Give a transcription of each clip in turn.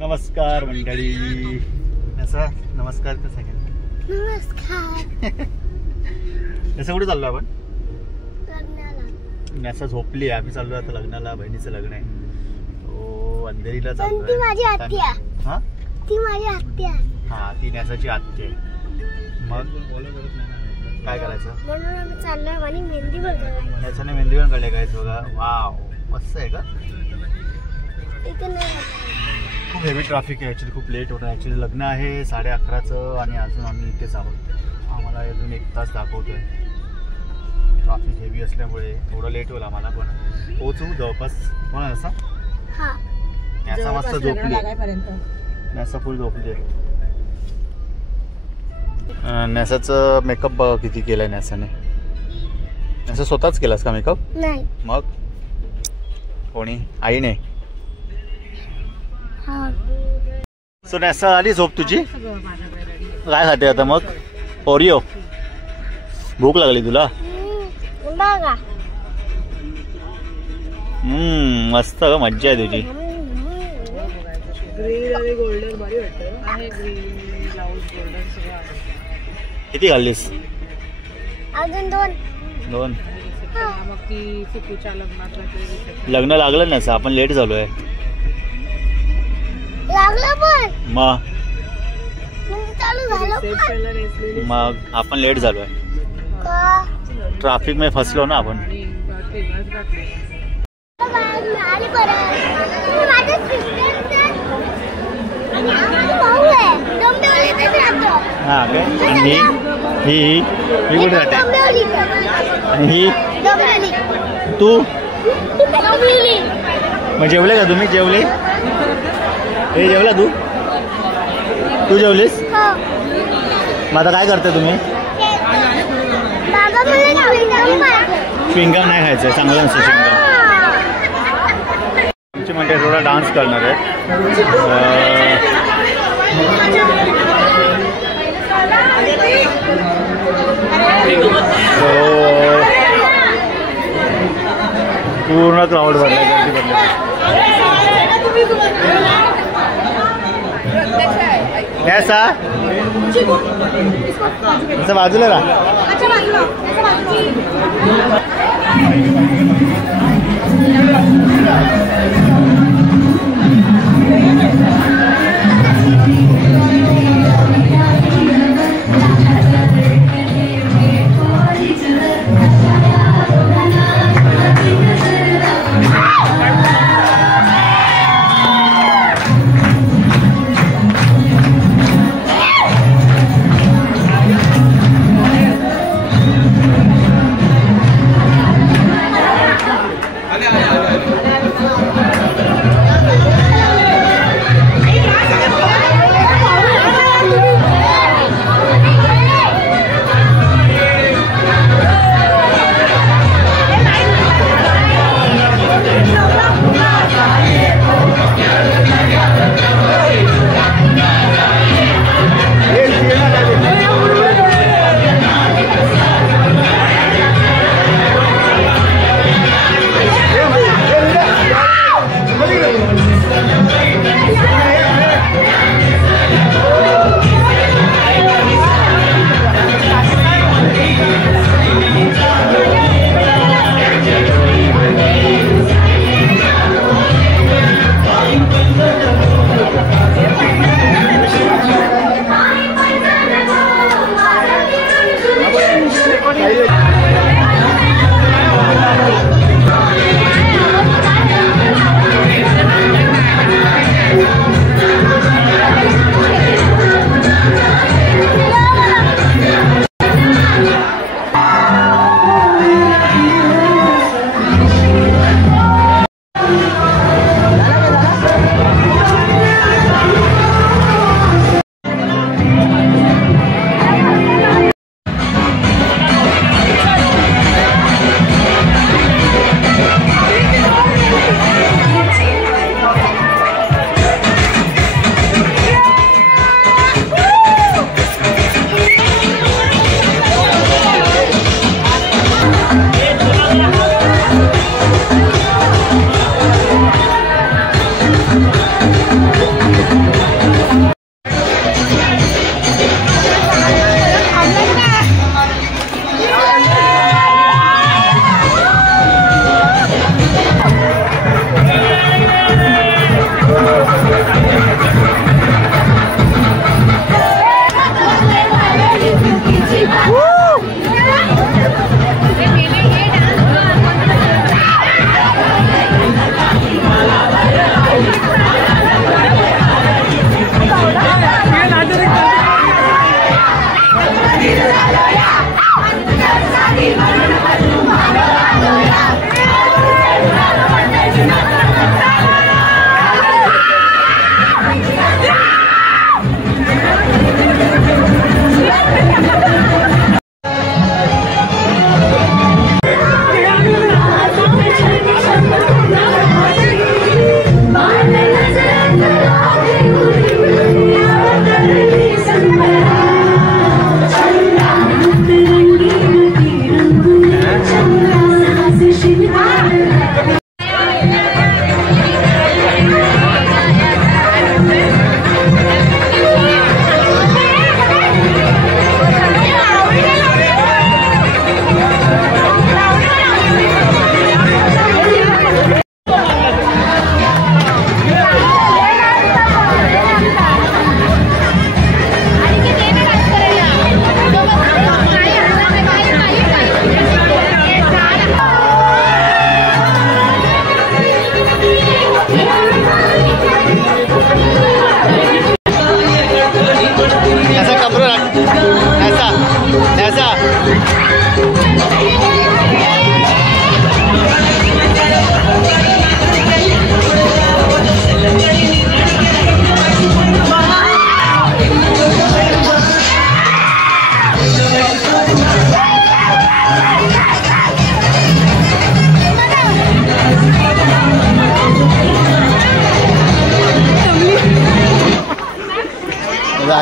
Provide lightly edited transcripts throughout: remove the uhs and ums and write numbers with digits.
नमस्कार मंडळी. असं नमस्कार कसं आहे? नमस्कार. असं कुठे चाललो आपण? लग्नाला. असं झोपली. आम्ही चाललो आता लग्नाला. बहिणीचं लग्न आहे. हो अंधेरीला ती चाललो. माझी आत्या. हा ती माझी आत्या. हा ती न्यासाची आत्या आहे. मग काय करायचं? म्हणून आम्ही चाललोय आणि मेहंदी बघायला. न्यासाने मेहंदी पण काढले काय बघा. वाव मस्त आहे का? इथे नाही. खूप हेवी ट्रॅफिक आहे ॲक्च्युली. खूप लेट होतं ॲक्च्युली. लग्न आहे 11:30 आणि अजून आम्ही इथेच आहोत. आम्हाला अजून 1 तास दाखवतोय. ट्रॅफिक हेवी असल्यामुळे थोडं लेट होईल आम्हाला. पण पोहोचू जवळपास. कोण आहे असा? हा न्यासा मस्त झोपली. न्यासा फुल झोपली. न्यासाचं मेकअप बघा किती केलाय न्यासाने. न्यासा स्वतःच केलास का मेकअप? नाही. मग कोणी? आईने. हा सो न्यासा आली झोप तुझी? काय खाते आता मग? ओरिओ. भूक लागली तुला? बघा. मस्त ग. मज्जा आहे तुझी. ग्रीन आणि गोल्डन भारी वाटतं. आहे ग्रीन ब्लाउज गोल्डन सगळं आहे. किती घाललीस? अजून 2. मग ती सुकूच्या लग्नात लग्न लागलं ना. आपण लेट झालोय. लागलं पण मग चालू झालं. मग आपण लेट झालोय. ट्रॅफिक मध्ये फसलो ना आपण. हा काय? आणि ही कुठे राहते? आणि ही तू? मग जेवले का तुम्ही? जेवले? हे जेवला तू? तू जेवलीस? मग आता काय करते तुम्ही? च्युइंगम नाही खायचं. चांगलं नसतं च्युइंगम. आमची म्हणजे थोडा डान्स करणार आहे. पूर्ण क्राऊड भरलाय. गर्दी भरली. न्यासा असं बाजूला राहा.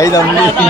आई जमली.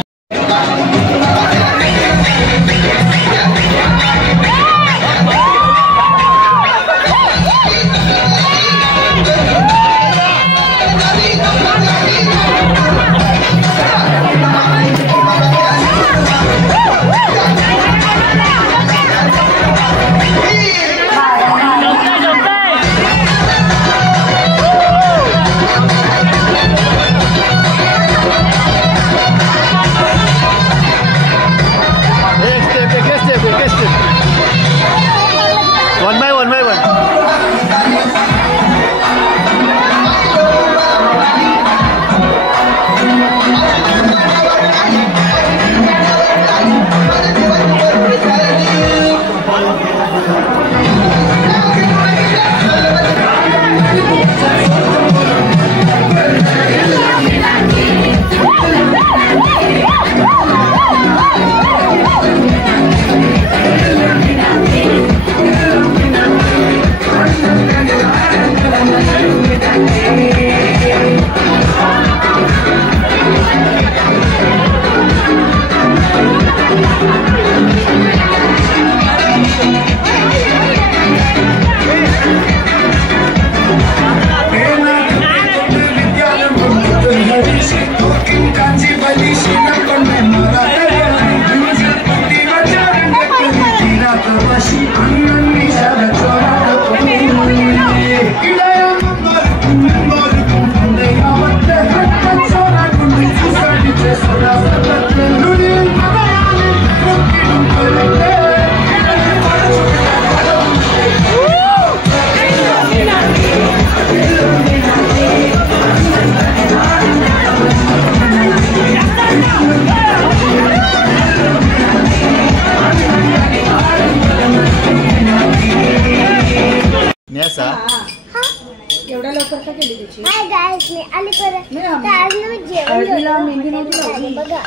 एवढ्या लवकर का केली त्याची? हाय गाइस, मी आली परत. आज मी जेवण बघा.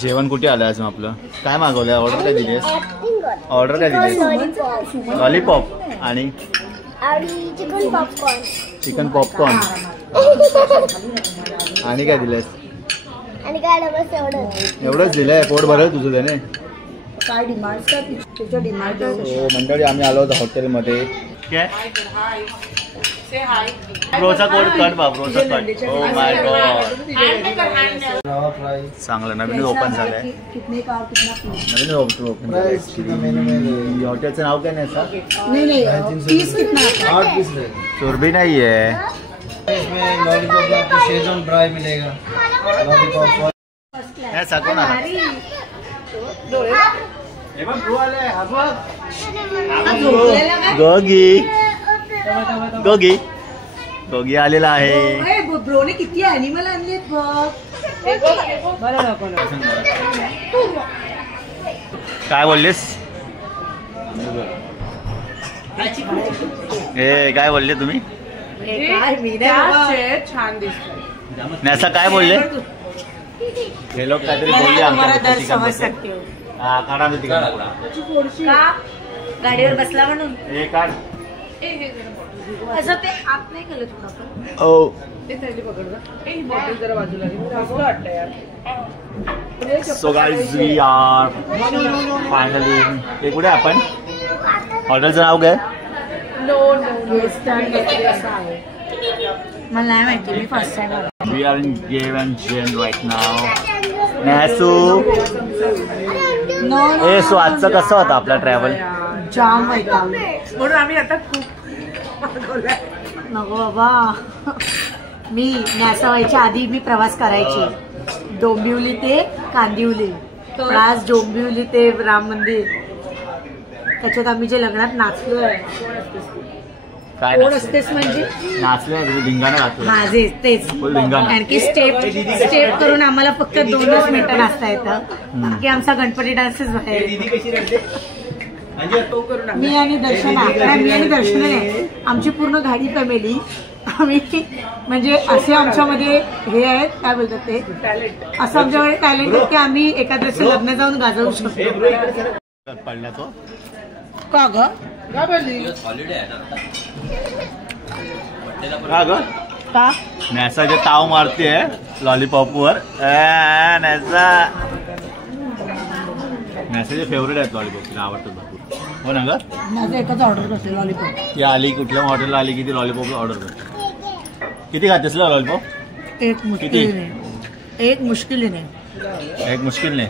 जेवण कुठे आलं आज आपलं? काय मागवलं? ऑर्डर काय दिलीस? ऑर्डर काय दिलीस? लॉलीपॉप आणि चिकन पॉपकॉर्न. चिकन पॉपकॉर्न आणि काय दिलेस? आणि काय बस एवढंच दिलंय? पोट भरलं तुझं त्याने? काय डिमांड का तुझ्या डिमांड? मंडळी आम्ही आलो होतो हॉटेलमध्ये. काय ब्रोचा कोड कट बा, Broacha cut. Oh my God, चांगलं नवीन ओपन झालंय. नवीन ओपन झालंय. हॉटेलचं नाव काय नाही सर? नाही पीस कितना? 8 पीस है. चोरबी नाही आहे. इसमें लॉलीपॉप आपको शेजवान फ्राई मिलेगा. लॉलीपॉप हे साकोन आला. गोगी गोगी गोगी आलेला आहे. ब्रोने किती ॲनिमल आणलेत बघ. काय बोललीस? हे काय बोलले तुम्ही? छान दिसत. नॅसा काय बोलले? हे लोक काहीतरी बोलले आमच्या. हा काढा मी तिकडे गाडीवर बसला म्हणून हे काढ. असं ते आत नाही केलं थोडं. ओ ते थैली पकडलं. जरा बाजूला वाटतं यार. So guys we are finally. हे कुठे आपण? हॉटेलचं नाव काय? मला नाही माहिती, मी फर्स्ट टाइम आलो. वी आर इन गेवन जेन राईट नाव. नॅसू ए सो आजचं कसं होतं आपला ट्रॅव्हल? जाम व्हायचा म्हणून आम्ही आता खूप नको बाबा. मी न्यासा व्हायच्या आधी मी प्रवास करायचे डोंबिवली ते कांदिवली. आज डोंबिवली ते राम मंदिर. त्याच्यात आम्ही जे लग्नात नाचलोय. काय कोण असतेस म्हणजे? नाचले धिंगाणा घातला. माझे तेच फुल धिंगाणा. आणखी स्टेप करून आम्हाला फक्त 2च मिनिटं नाचता येतं. बाकी आमचा गणपती डान्सच बाहेर. मी आणि दर्शना नाही, आमची पूर्ण गाडी फॅमिली आम्ही म्हणजे असे आमच्यामध्ये हे आहेत काय बोलतात ते, असं आमच्याकडे टॅलेंट आहे की आम्ही एखाद्याचं लग्न जाऊन गाजवू शकतो. पडण्याचं का ग? का ग? का नॅसाचे ताव मारते लॉलीपॉपवर. नॅसाचे फेवरेट आहेत लॉलीपॉप, तिला आवडतात भरपूर. हो ना ग? माझं एकच ऑर्डर करते लॉलीपॉप. ती आली कुठल्या हॉटेलला आली की ती लॉलीपॉप ऑर्डर करते. किती खातेस ना लॉलीपॉप? एक मुश्किलीने. एक मुश्किलीने. एक मुश्किल नाही.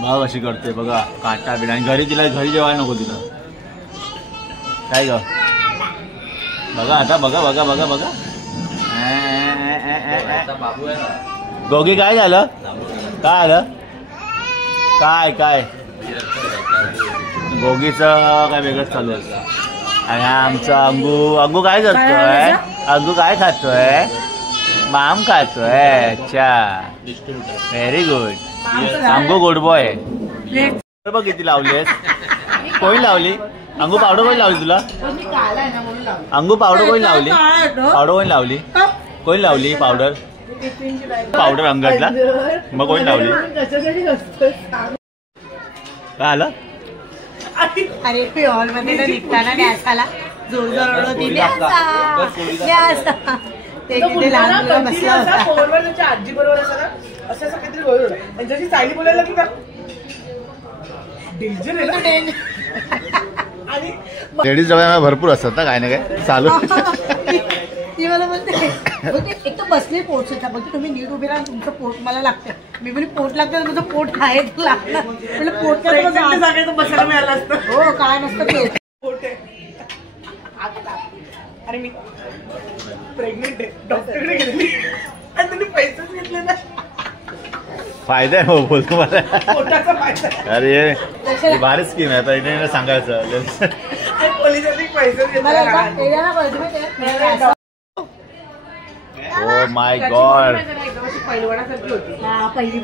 बघा कशी करते बघा, काटा बिना. आणि घरी तिला घरी जेवायला नको तिला. काय ग? बघा आता बघा बघा बघा बघा. गोगी काय झालं? काय आलं? काय काय गोगीचं काय वेगळंच चालू असतं. आणि आमचा अंगू काय करतोय? अंगू काय खातोय? माम खातोय. अच्छा, व्हेरी गुड. अंगू गुड बॉय. बघ किती लावलीस. कोणी लावली? अंगू पावडर कोणी लावली तुला? अंगू पावडर कोणी लावली? पावडर कोणी लावली? कोणी लावली पावडर? पावडर अंगातला मग कोणी लावली? काय आलं? अरे हॉलमध्ये निघताना नॅसाला जोर जोर होती. ते तिथे लहान मुलं बसला होता. आजी बरोबर असं काहीतरी बोलत होता. त्यांच्याशी सायली बोलायला लागली का डेंजर आहे ना. आणि लेडीज जवळ भरपूर असतात ना, काय ना काय चालू. ती मला बोलते एक तर बसले पोट सुद्धा बोलते तुम्ही नीट उभे राहा, तुमचं पोट मला लागतं. मी बोली पोट लागतं तर माझं पोट आहे लागतं. म्हणजे पोट जागेत बसायला मिळालं असतं. हो काय नसतं ते पोट आहे. अरे मी प्रेग्नेंट आहे, डॉक्टरकडे गेलेली आणि त्यांनी पैसेच घेतले ना. फायदा आहे हो, बोलतो मला. पोटाचा फायदा. अरे भारी स्कीम आहे. आता इथे सांगायचं पोलिसांनी पैसेच घेतले. Oh my God. पैलवानासारखी होती. पहिली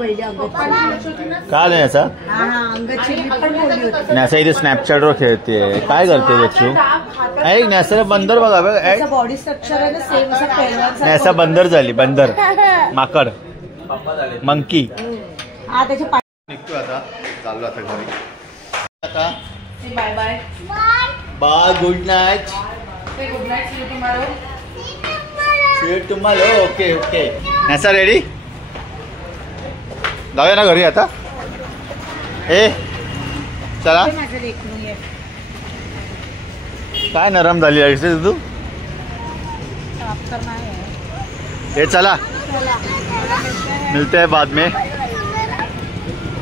काय नाही असं अंगाची पण बोलली होती. नॅसा इथे स्नॅपचॅटवर खेळते. काय करते बच्चू? ऐक नॅसा बंदर बघा बघा. बॉडी स्ट्रक्चर आहे ना सेम असं पहिलवान. नॅसा बंदर झाली. बंदर माकड मंकी. हा त्याचे निघतो आता. चाललो आता घरी. आता bye bye. Bye. Good night. Good night. See you tomorrow. See you tomorrow. Okay okay. नॅसा रेडी? जाऊया ना घरी आता. ए चला. काय नरम झाली आहे तू. ए चला मिलते हैं बाद में.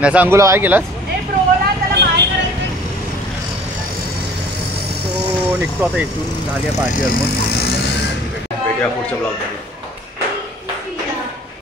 नैसा अंगूला काय केलास? तो निघतो आता इथून. झाली पार्टी ऑलमोस्ट. भेटूया पुढच्या ब्लॉगमध्ये.